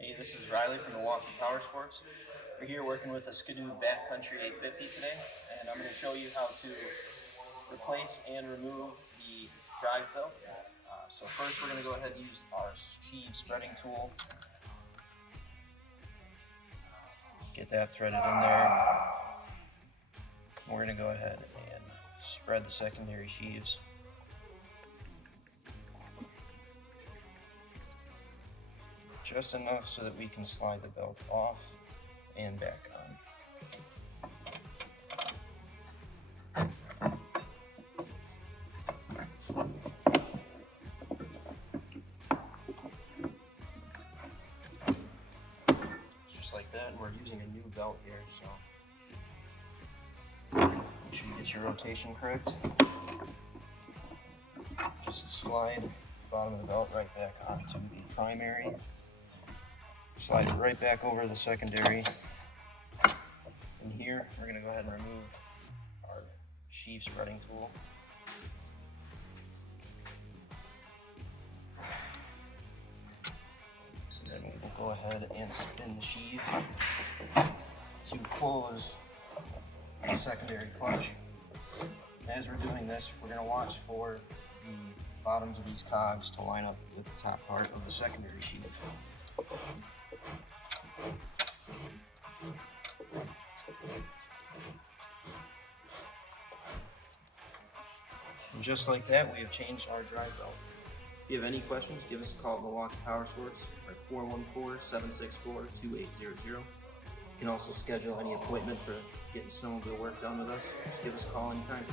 Hey, this is Riley from Milwaukee Power Sports. We're here working with a Skidoo Backcountry 850 today, and I'm going to show you how to replace and remove the drive belt. So first we're going to go ahead and use our sheave spreading tool. Get that threaded in there. We're going to go ahead and spread the secondary sheaves. Just enough so that we can slide the belt off and back on. Just like that, and we're using a new belt here, so make sure you get your rotation correct. Just slide the bottom of the belt right back onto the primary. Slide it right back over the secondary. And here, we're going to go ahead and remove our sheave spreading tool. And then we will go ahead and spin the sheave to close the secondary clutch. And as we're doing this, we're going to watch for the bottoms of these cogs to line up with the top part of the secondary sheave. And just like that, we have changed our drive belt. If you have any questions, give us a call at Milwaukee Power Sports at 414-764-2800. You can also schedule any appointment for getting snowmobile work done with us. Just give us a call anytime.